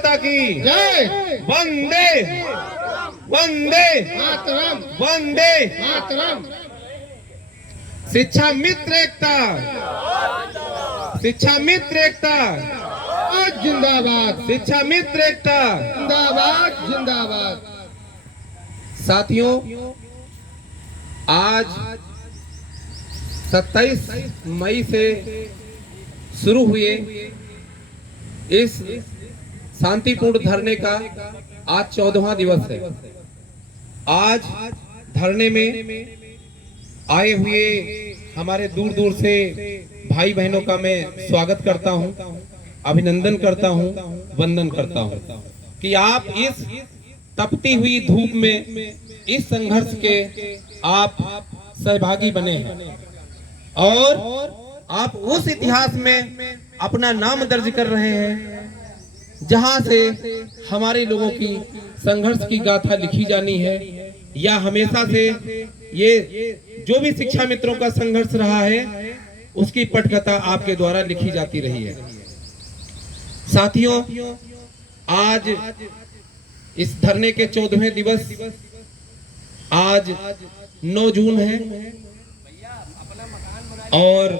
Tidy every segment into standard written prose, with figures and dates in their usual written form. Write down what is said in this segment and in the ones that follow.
माता की जय। वंदे वंदे मातरम वंदे मातरम। शिक्षा मित्र एकता, शिक्षा मित्र एकता, जिंदाबाद शिक्षा मित्र एकता। जिंदाबाद जिंदाबाद। साथियों, आज 27 मई से शुरू हुए इस शांतिपूर्ण धरने का आज 14वां दिवस है। आज धरने में आए हुए हमारे दूर दूर से भाई बहनों का मैं स्वागत करता हूं, अभिनंदन करता हूं, वंदन करता हूं कि आप इस तपती हुई धूप में इस संघर्ष के आप सहभागी बने हैं और आप उस इतिहास में अपना नाम दर्ज कर रहे हैं जहां से हमारे लोगों की संघर्ष की गाथा लिखी जानी है, या हमेशा से ये जो भी शिक्षा मित्रों का संघर्ष रहा है उसकी पटकथा आपके द्वारा लिखी जाती रही है। साथियों, आज इस धरने के 14वें दिवस, आज 9 जून है और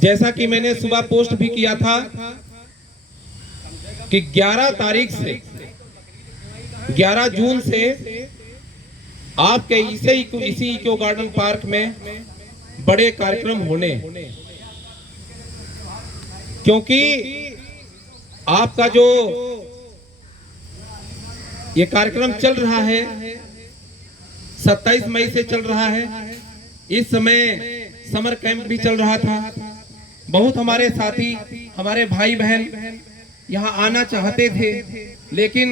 जैसा कि मैंने सुबह पोस्ट भी किया था कि 11 तारीख से 11 जून से आपके इसी इको गार्डन पार्क में बड़े कार्यक्रम होने, क्योंकि आपका जो ये कार्यक्रम चल रहा है 27 मई से चल रहा है। इस समय समर कैंप भी चल रहा था। बहुत हमारे साथी, हमारे भाई बहन यहाँ आना चाहते थे, लेकिन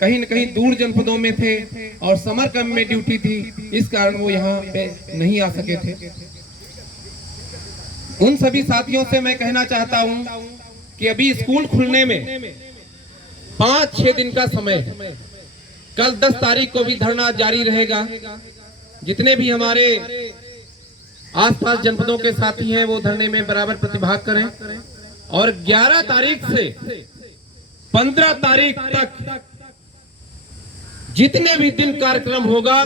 कहीं न कहीं दूर जनपदों में थे और समर कैंप में ड्यूटी थी, इस कारण वो यहाँ पे नहीं आ सके थे। उन सभी साथियों से मैं कहना चाहता हूँ कि अभी स्कूल खुलने में 5-6 दिन का समय है। कल 10 तारीख को भी धरना जारी रहेगा। जितने भी हमारे आसपास जनपदों के साथी हैं वो धरने में बराबर प्रतिभाग करें और 11 तारीख से 15 तारीख तक जितने भी दिन कार्यक्रम होगा,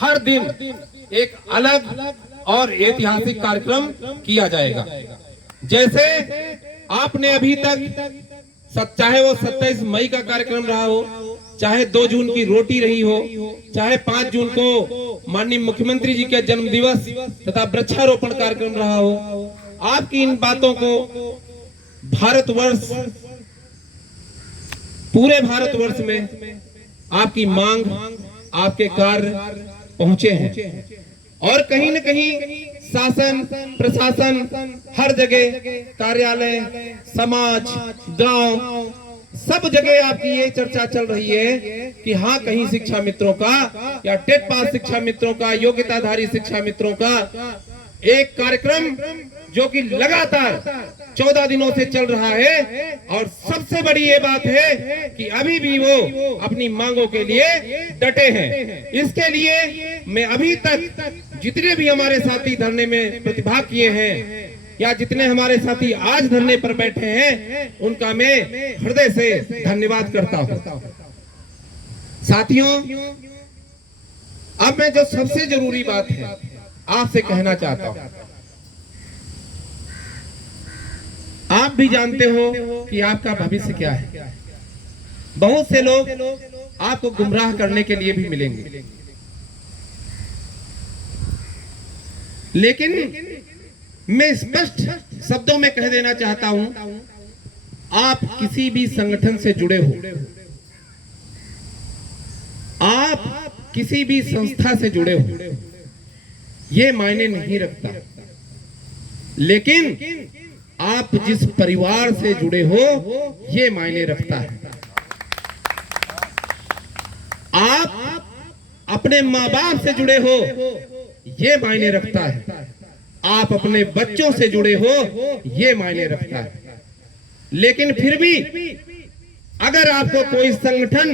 हर दिन एक अलग और ऐतिहासिक कार्यक्रम किया जाएगा। जैसे आपने अभी तक चाहे वो 27 मई का कार्यक्रम रहा हो, चाहे 2 जून की रोटी रही हो, चाहे 5 जून को माननीय मुख्यमंत्री जी के जन्म दिवस तथा वृक्षारोपण कार्यक्रम रहा हो, आपकी इन बातों को भारतवर्ष, पूरे भारतवर्ष में आपकी मांग, आपके कार्य पहुंचे हैं और कहीं न कहीं शासन, प्रशासन, हर जगह कार्यालय, समाज, गांव, सब जगह आपकी ये चर्चा चल रही है कि हाँ, कहीं शिक्षा मित्रों का या टेट पास शिक्षा मित्रों का, योग्यताधारी शिक्षा मित्रों का एक कार्यक्रम जो कि लगातार 14 दिनों से चल रहा है और सबसे बड़ी ये बात है कि अभी भी वो अपनी मांगों के लिए डटे हैं। इसके लिए मैं अभी तक जितने भी हमारे साथी धरने में प्रतिभाग किए हैं या जितने हमारे साथी आज धरने पर बैठे हैं, उनका मैं हृदय से धन्यवाद करता हूं। साथियों, अब मैं जो सबसे जरूरी बात है आपसे कहना चाहता हूं। आप भी जानते हो कि आपका भविष्य क्या है। बहुत से लोग आपको गुमराह करने के लिए भी मिलेंगे, लेकिन मैं स्पष्ट शब्दों में कह देना चाहता हूं, आप किसी भी संगठन से जुड़े हो, आप किसी भी संस्था से जुड़े हो, ये मायने नहीं रखता, लेकिन आप जिस परिवार से जुड़े हो ये मायने रखता है। आप अपने माँ बाप से जुड़े हो ये मायने रखता है। आप अपने बच्चों से जुड़े हो ये मायने रखता है। लेकिन फिर भी अगर आपको कोई संगठन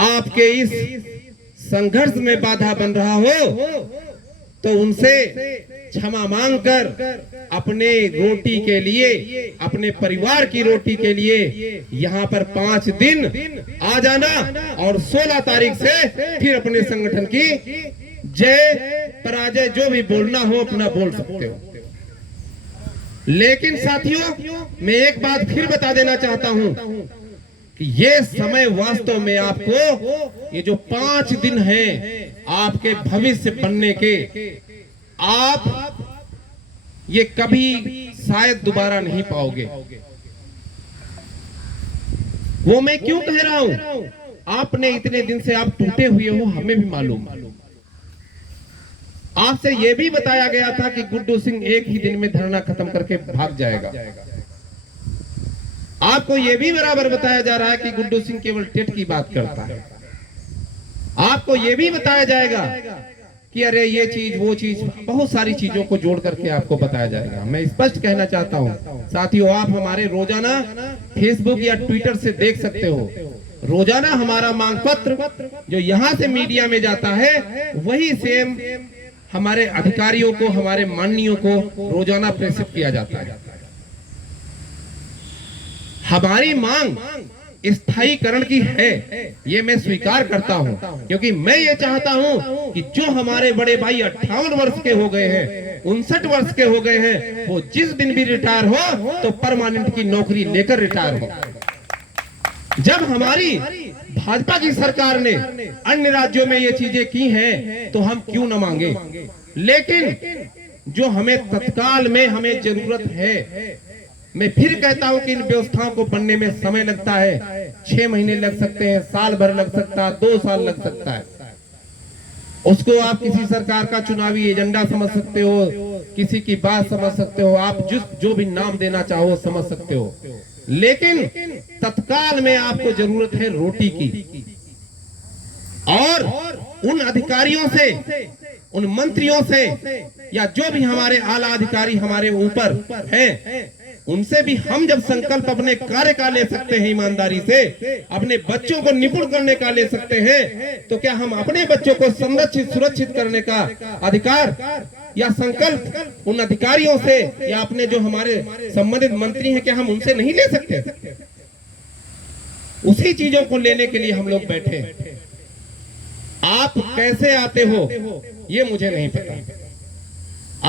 आपके इस संघर्ष में बाधा बन रहा हो तो उनसे क्षमा मांगकर अपने रोटी के लिए, अपने परिवार की रोटी के लिए यहाँ पर 5 दिन आ जाना और 16 तारीख से फिर अपने संगठन की जय पराजय जो भी बोलना हो अपना बोल सकते हो। लेकिन साथियों, मैं एक बात फिर बता देना चाहता हूं कि ये समय वास्तव में आपको, ये जो 5 दिन हैं आपके भविष्य बनने के, आप ये कभी शायद दोबारा नहीं पाओगे। वो मैं क्यों कह रहा हूं? आपने इतने दिन से आप टूटे हुए हो, हमें भी मालूम। आपसे यह भी बताया गया था कि गुड्डू सिंह एक ही दिन में धरना खत्म करके भाग जाएगा। आपको यह भी बराबर बताया जा रहा है कि गुड्डू सिंह केवल टेट की बात करता है। आपको यह भी बताया जाएगा कि अरे ये चीज वो चीज, बहुत सारी चीजों को जोड़ करके आपको बताया जाएगा। मैं स्पष्ट कहना चाहता हूं साथियों, आप हमारे रोजाना फेसबुक या ट्विटर से देख सकते हो, रोजाना हमारा मांग पत्र जो यहां से मीडिया में जाता है वही सेम हमारे अधिकारियों को, हमारे माननीयों को रोजाना प्रेषित किया जाता है। हमारी मांग स्थायीकरण की है, ये मैं स्वीकार करता हूं, क्योंकि मैं ये चाहता हूं कि जो हमारे बड़े भाई 58 वर्ष के हो गए हैं, 59 वर्ष के हो गए हैं, वो जिस दिन भी रिटायर हो तो परमानेंट की नौकरी लेकर रिटायर हो। जब हमारी भाजपा की सरकार ने अन्य राज्यों में ये चीजें की हैं तो हम क्यों न मांगे, लेकिन जो हमें तत्काल में हमें जरूरत है, मैं फिर कहता हूं कि इन व्यवस्थाओं को बनने में समय लगता है। 6 महीने लग सकते हैं, साल भर लग सकता है, 2 साल लग सकता है। उसको आप किसी सरकार का चुनावी एजेंडा समझ सकते हो, किसी की बात समझ सकते हो, आप जो भी नाम देना चाहो समझ सकते हो, लेकिन तत्काल में आपको जरूरत है रोटी की। और उन अधिकारियों से, उन मंत्रियों से या जो भी हमारे आला अधिकारी हमारे ऊपर हैं, उनसे भी हम जब संकल्प अपने कार्य का ले सकते हैं, ईमानदारी से अपने बच्चों को निपुण करने का ले सकते हैं, तो क्या हम अपने बच्चों को संरक्षित सुरक्षित करने का अधिकार या संकल्प उन अधिकारियों से या अपने जो हमारे संबंधित मंत्री हैं, क्या हम उनसे नहीं ले सकते? उसी चीजों को लेने के लिए हम लोग बैठे हैं। आप कैसे आते हो ये मुझे नहीं पता।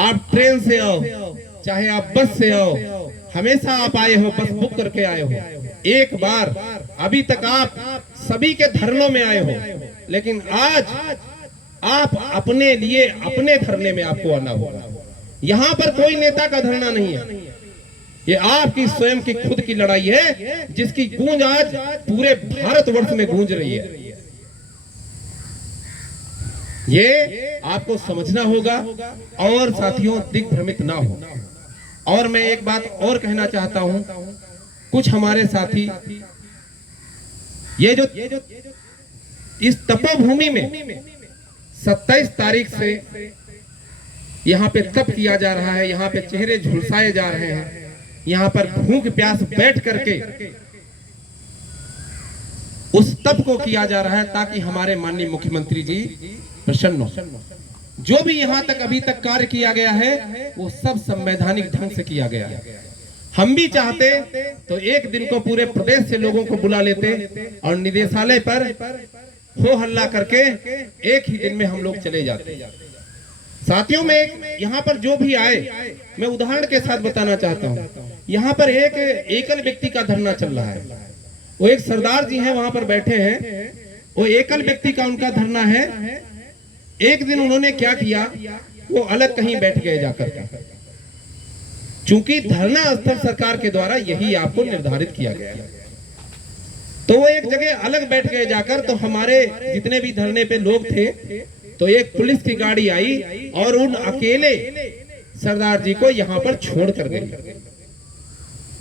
आप ट्रेन से आओ, चाहे आप बस से आओ, हमेशा आप आए हो, बस बुक करके आए हो। एक बार अभी तक आप सभी के धरनों में आए हो, लेकिन आज आप अपने लिए अपने धरने में आपको आना होगा। यहां पर कोई नेता का धरना नहीं है, ये आपकी स्वयं की खुद की लड़ाई है, जिसकी गूंज आज पूरे भारतवर्ष में गूंज रही है। ये आपको समझना होगा और साथियों दिग्भ्रमित ना हो। और मैं एक बात और कहना चाहता हूं, कुछ हमारे साथी ये जो इस तपोभूमि में 27 तारीख से यहाँ पे तप किया जा रहा है, यहाँ पे चेहरे झुलसाए जा रहे हैं, यहाँ पर भूख प्यास बैठ करके उस तप को किया जा रहा है ताकि हमारे माननीय मुख्यमंत्री जी प्रसन्न हो। जो भी यहाँ तक अभी तक कार्य किया गया है वो सब संवैधानिक ढंग से किया गया है। हम भी चाहते तो एक दिन को पूरे प्रदेश से लोगों को बुला लेते और निदेशालय पर हो हल्ला करके एक ही दिन में हम लोग चले जाते। साथियों में यहाँ पर जो भी आए, मैं उदाहरण के साथ बताना चाहता हूँ। यहाँ पर एक एकल व्यक्ति का धरना चल रहा है, वो एक सरदार जी हैं वहां पर बैठे हैं, वो एकल व्यक्ति का उनका धरना है। एक दिन उन्होंने क्या किया, वो अलग कहीं बैठ गए जाकर के, चूंकि धरना स्थल सरकार के द्वारा यही आपको निर्धारित किया गया है, तो वो एक जगह अलग बैठ गए जाकर। तो हमारे जितने भी धरने पे लोग थे, तो एक पुलिस की गाड़ी आई और उन अकेले सरदार जी को यहाँ पर छोड़ कर गई।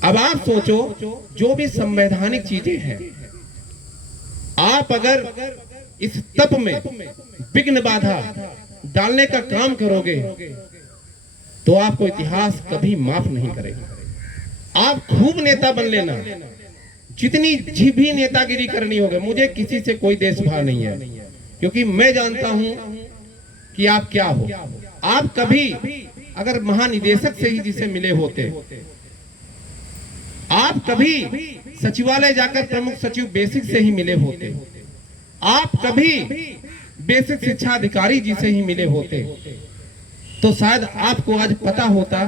अब आप सोचो, जो भी संवैधानिक चीजें हैं, आप अगर इस तप में विघ्न बाधा डालने का काम करोगे तो आपको इतिहास कभी माफ नहीं करेगा। आप खूब नेता बन लेना, जितनी भी नेतागिरी करनी होगी, मुझे किसी से कोई देशभाव नहीं है, क्योंकि मैं जानता हूं कि आप क्या हो। आप कभी अगर महानिदेशक से ही जिसे मिले होते, आप कभी सचिवालय जाकर प्रमुख सचिव बेसिक से ही मिले होते, आप कभी बेसिक शिक्षा अधिकारी जी से ही मिले होते, तो शायद आपको आज पता होता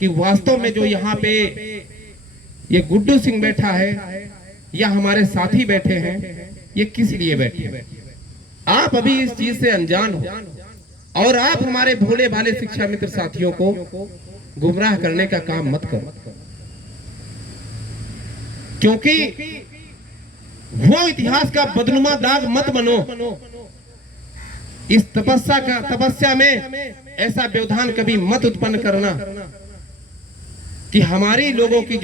कि वास्तव में जो यहाँ पे ये गुड्डू सिंह बैठा है या हमारे साथी बैठे हैं, ये किस लिए बैठे हैं। आप अभी इस चीज से अनजान हो और आप हमारे भोले भाले शिक्षा मित्र साथियों को गुमराह करने का काम मत करो, क्योंकि वो इतिहास का बदनुमा दाग मत बनो। इस तपस्या में ऐसा व्यवधान कभी मत उत्पन्न करना कि हमारी लोगों की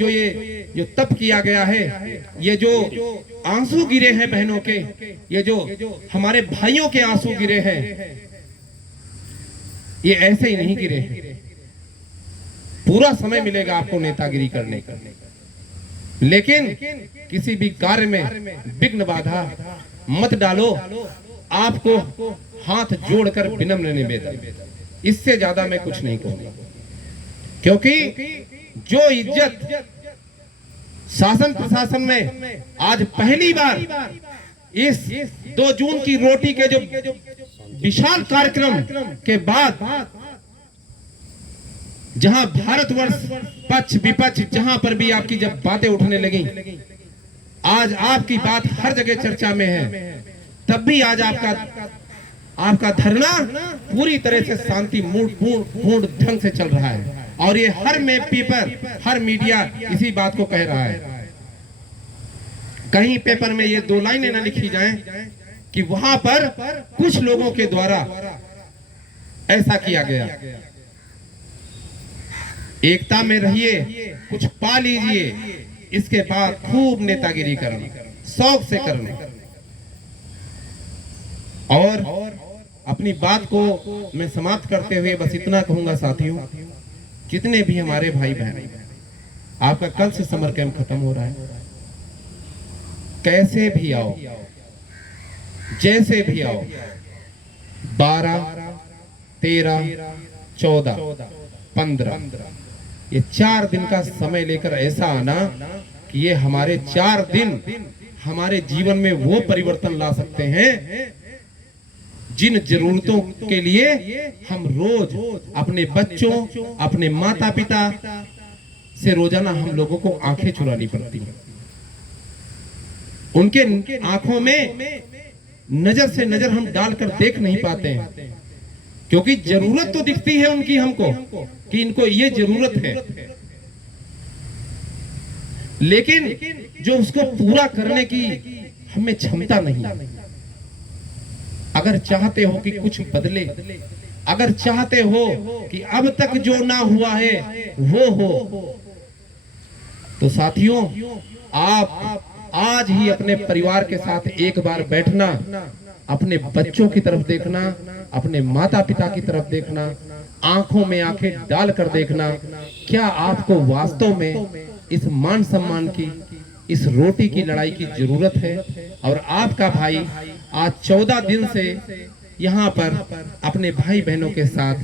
जो तप किया गया है, ये जो आंसू गिरे हैं बहनों के, ये जो हमारे भाइयों के आंसू गिरे हैं, ये ऐसे ही नहीं गिरे हैं। पूरा समय मिलेगा आपको नेतागिरी करने का, लेकिन किसी भी कार्य में विघ्न बाधा मत डालो। आपको हाथ जोड़कर विनम्र निवेदन, इससे ज्यादा मैं कुछ नहीं कहूंगा, क्योंकि जो इज्जत शासन प्रशासन में आज पहली बार इस 2 जून की रोटी के जो विशाल कार्यक्रम के बाद, जहां भारतवर्ष पक्ष विपक्ष जहां पर भी आपकी जब बातें उठने लगी, आज आपकी बात हर जगह चर्चा में है, तब भी आज आपका धरना पूरी तरह से शांति पूर्ण ढंग से चल रहा है। और ये हर में पेपर, हर मीडिया इसी बात को कह रहा है। कहीं पेपर में ये 2 लाइनें न लिखी जाएं कि वहां पर कुछ लोगों के द्वारा ऐसा किया गया। एकता में रहिए, कुछ पा लीजिए, इसके बाद खूब नेतागिरी करना, शौक से करना। और अपनी बात को मैं समाप्त करते हुए बस इतना कहूंगा साथियों, जितने भी हमारे भाई बहन, आपका कल से समर कैंप खत्म हो रहा है, कैसे भी आओ, जैसे भी आओ, 12, 13, 14, 15, ये 4 दिन का समय लेकर ऐसा आना कि ये हमारे 4 दिन हमारे जीवन में वो परिवर्तन ला सकते हैं जिन जरूरतों के लिए हम रोज अपने बच्चों, अपने माता पिता से रोजाना हम लोगों को आंखें चुरानी पड़ती हैं। उनके आंखों में नजर से नजर हम डालकर देख नहीं पाते हैं, क्योंकि जरूरत तो दिखती है उनकी हमको कि इनको ये जरूरत है, लेकिन जो उसको पूरा करने की हमें क्षमता नहीं। अगर चाहते हो कि कुछ बदले, अगर चाहते हो कि अब तक जो ना हुआ है वो हो, तो साथियों आप आज ही अपने परिवार के साथ एक बार बैठना, अपने बच्चों की तरफ देखना, अपने माता पिता की तरफ देखना, आंखों में आंखें डालकर देखना, क्या आपको वास्तव में इस मान सम्मान की, इस रोटी की लड़ाई की जरूरत है। और आपका भाई आज 14 दिन से यहाँ पर अपने भाई बहनों के साथ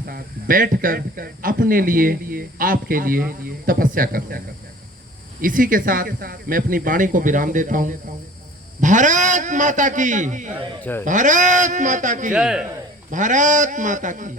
बैठकर अपने लिए, आपके लिए तपस्या कर रहा है। इसी के साथ मैं अपनी वाणी को विराम देता हूँ। भारत माता की, भारत माता की, भारत माता की।